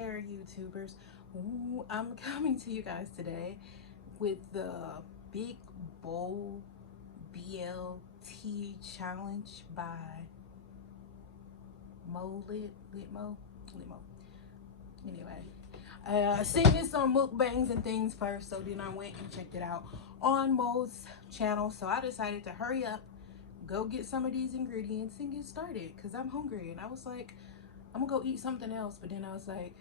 there, YouTubers. Ooh, I'm coming to you guys today with the Big Bowl BLT challenge by Litmo. Anyway, I seen this on mukbangs and things first, so then I went and checked it out on Mo's channel. So I decided to hurry up, go get some of these ingredients and get started because I'm hungry. And I was like, I'm gonna go eat something else, but then I was like,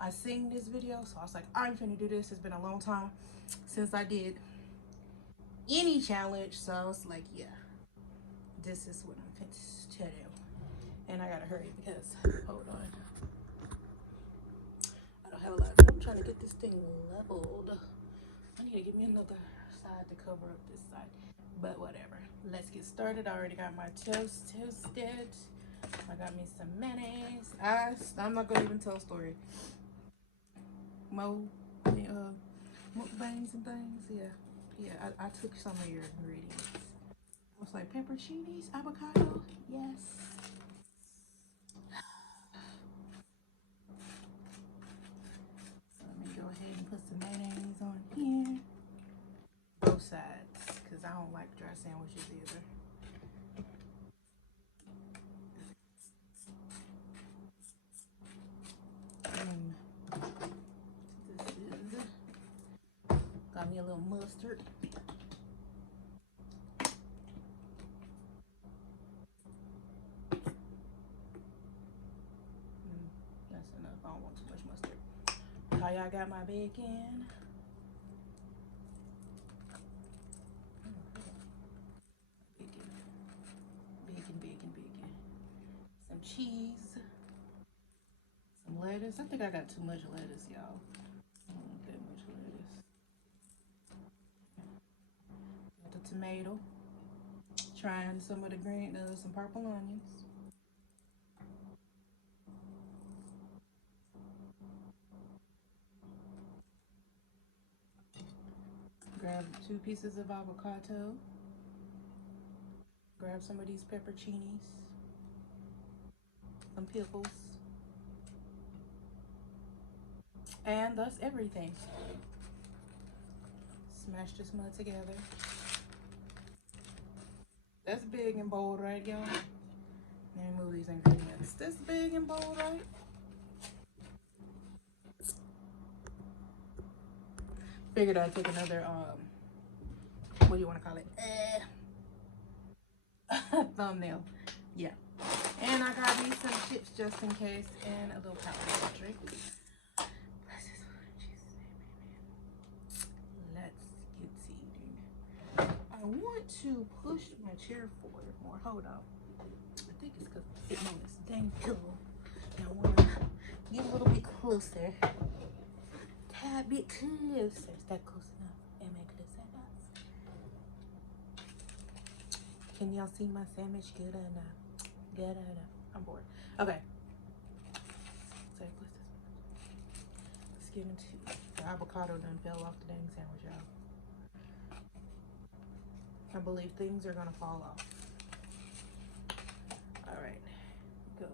I seen this video, so I was like, I'm finna do this. It's been a long time since I did any challenge, so I was like, yeah, this is what I'm finna do. And I gotta hurry because, hold on, I don't have a lot. I'm trying to get this thing leveled. I need to give me another side to cover up this side, but whatever. Let's get started. I already got my toast toasted. I got me some mayonnaise. I'm not gonna even tell a story. Mukbangs and things. Yeah. I took some of your ingredients. I was like, pepperoncinis, avocado. Yes. So let me go ahead and put some mayonnaise on here. Both sides, because I don't like dry sandwiches either. Got me a little mustard. That's enough. I don't want too much mustard. How y'all got my bacon? Bacon. Some cheese. Some lettuce. I think I got too much lettuce, y'all. I don't want that much lettuce. Got the tomato. Trying some of the green, some purple onions. Grab 2 pieces of avocado. Grab some of these pepperoncinis. Some pickles. And that's everything. Smash this mud together. That's big and bold, right, y'all? Let me move these ingredients. This big and bold, right? Figured I'd take another, what do you want to call it? Thumbnail. Yeah. And I got me some chips just in case and a little powder drink. Let's get to eating. I want to push my chair forward more. Hold on. I think it's because I'm sitting on this dang pillow. And I want to get a little bit closer. Tad bit closer. Is that close enough? Am I close enough? Can y'all see my sandwich? Good enough. Good enough. I'm bored. Okay. So what's this? Let's get into the avocado done fell off the dang sandwich, y'all. I believe things are gonna fall off. All right, go.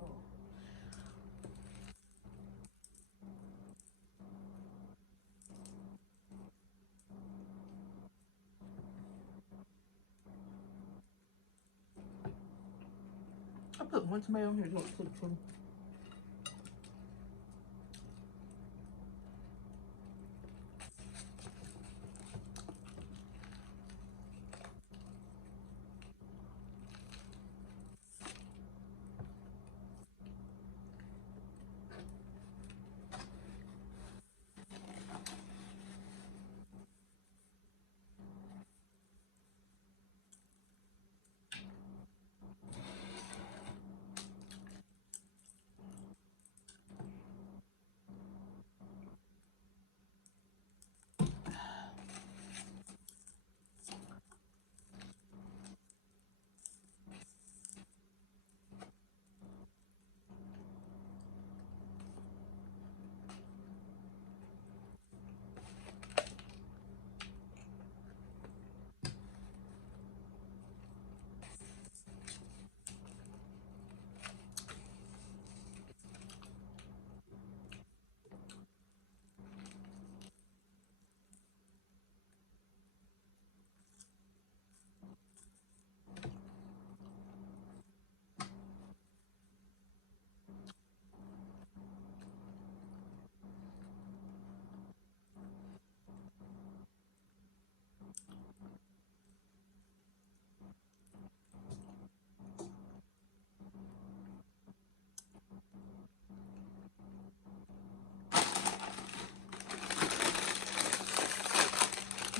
I put one tomato in here. Don't put two.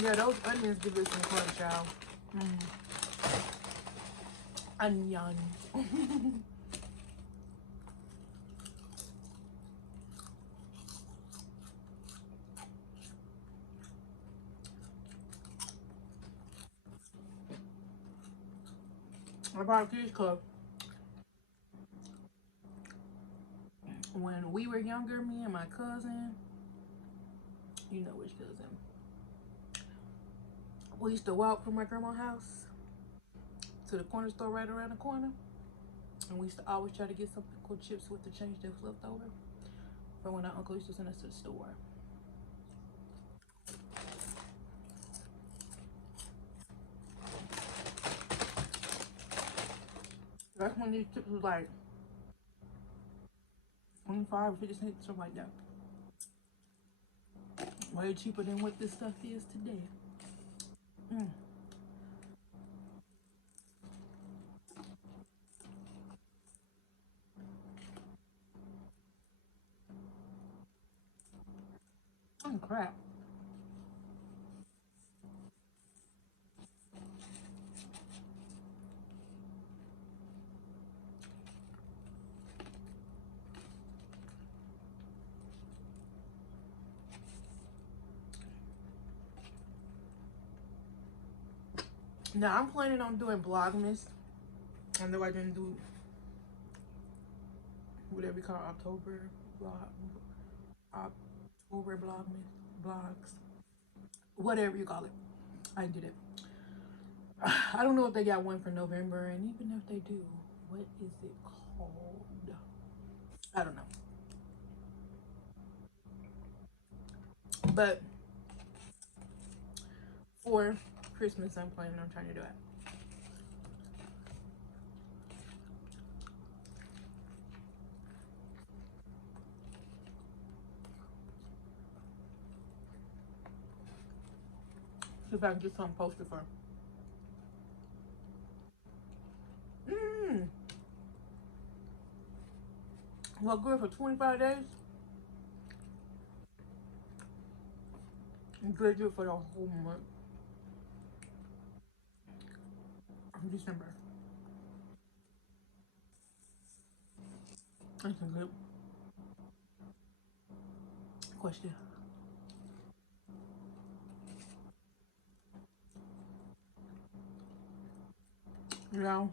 Yeah, those onions give it some crunch, y'all. Onion. I bought this because when we were younger, me and my cousin, you know which cousin, we used to walk from my grandma's house to the corner store right around the corner. And we used to always try to get some pickle chips with the change that was left over from when our uncle used to send us to the store. That's when these chips was like 25 or 50 cents, something like that. Way cheaper than what this stuff is today. Mm. Oh, crap. Now, I'm planning on doing Vlogmas. I know I didn't do whatever you call October Vlogmas, vlogs, whatever you call it. I did it. I don't know if they got one for November, and even if they do, what is it called? I don't know. But for Christmas, I'm planning on trying to do it. See if I can get something posted for. Mmm. Well, good for 25 days. And good for the whole month of December. That's a good question. You know,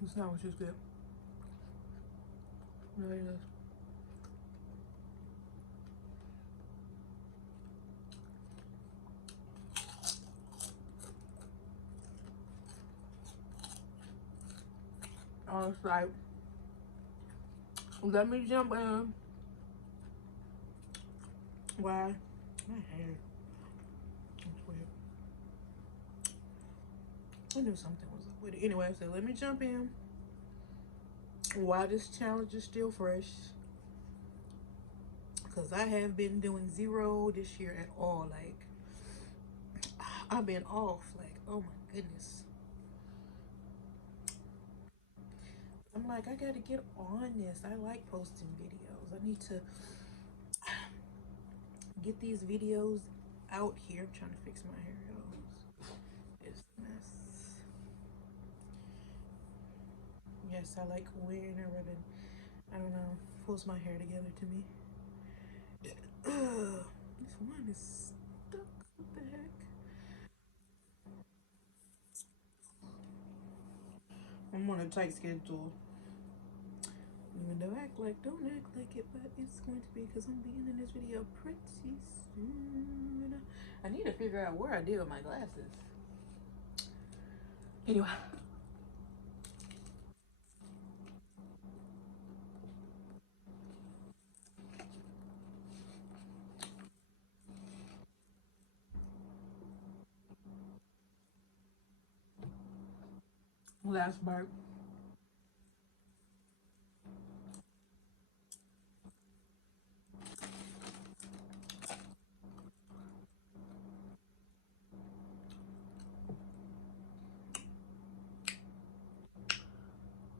the sandwich is good. Really is. I was like, let me jump in. Why? My hair. It's weird. I knew something was up with it. Anyway, I said, let me jump in while this challenge is still fresh. Because I have been doing zero this year at all. Like, I've been off. Like, oh my goodness. I'm like, I gotta get on this. I like posting videos. I need to get these videos out here. I'm trying to fix my hair, y'all. It's a mess. Yes, I like wearing a ribbon. I don't know. Pulls my hair together to me. This one is stuck. What the heck? I'm on a tight schedule. Even though don't act like it, but it's going to be because I'm being in this video pretty soon. I need to figure out where I did with my glasses. Anyway. Last part.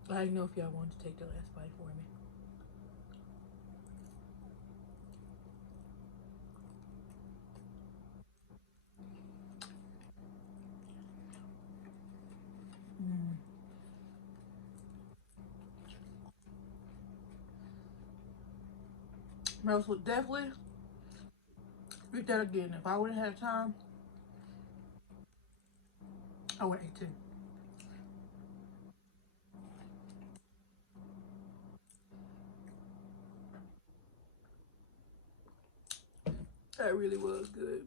I didn't know if y'all wanted to take the last bite for me. Most would definitely eat that again. If I would have had time, I would eat two. That really was good.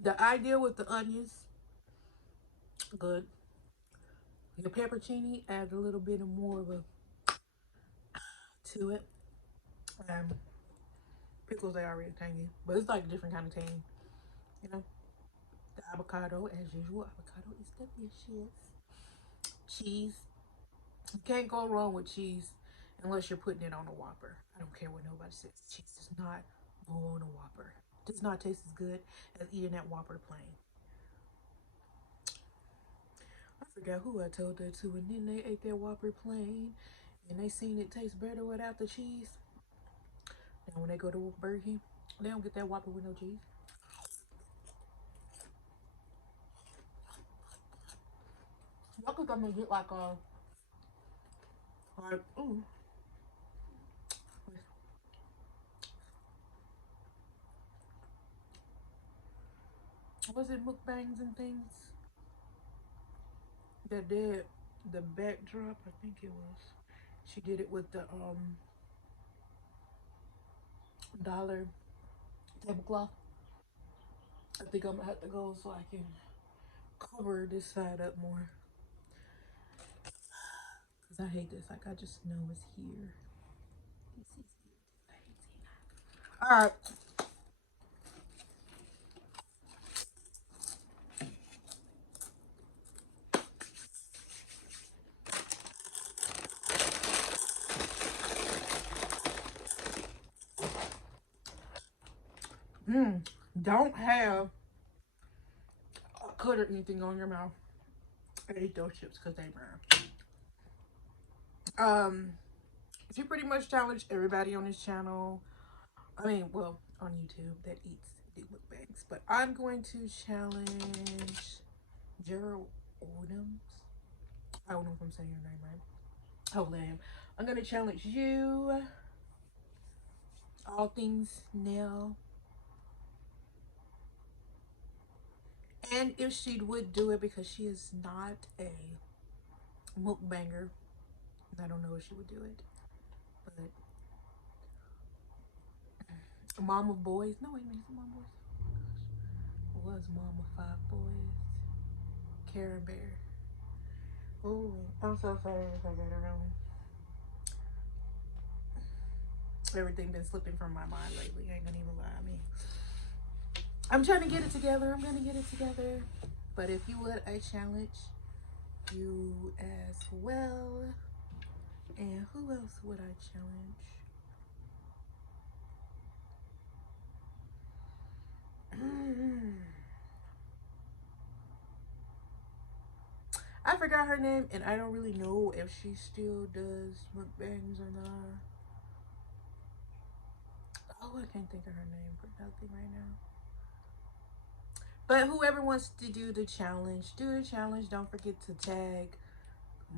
The idea with the onions, good. Your pepperoni adds a little bit of more of a to it. Um, Pickles they already tangy, but it's like a different kind of tang. You know, the avocado as usual. Avocado is delicious. Cheese. You can't go wrong with cheese unless you're putting it on a Whopper. I don't care what nobody says. Cheese does not go on a Whopper. It does not taste as good as eating that Whopper plain. I forgot who I told that to, and then they ate that Whopper plain, and they seen it taste better without the cheese. And when they go to Burger King, they don't get that Whopper with no cheese. Y'all could come and get ooh, was it mukbangs and things that did the backdrop? I think it was. She did it with the dollar tablecloth. I think I'm gonna have to go so I can cover this side up more. Cause I hate this. Like I just know it's here. All right. Don't have a cut or anything on your mouth. I eat those chips because they burn. She pretty much challenged everybody on this channel. I mean, well, on YouTube that eats mukbangs. But I'm going to challenge Gerald Odams. I don't know if I'm saying your name right. Hopefully I am. I'm gonna challenge you. All things nail. And if she would do it, because she is not a mukbanger, I don't know if she would do it. But mom of boys. No, wait a minute, mom of boys. Was mom of five boys. Karen Bear. Oh, I'm so sorry if I get it wrong. Everything been slipping from my mind lately. I ain't gonna even lie. I'm trying to get it together. I'm gonna get it together. But if you would, I challenge you as well. And who else would I challenge? I forgot her name, and I don't really know if she still does mukbangs or not. Oh, I can't think of her name for nothing right now. But whoever wants to do the challenge, do the challenge. Don't forget to tag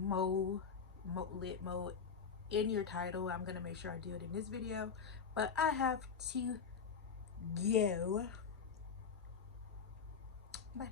Lit Mo in your title. I'm gonna make sure I do it in this video. But I have to go. Bye.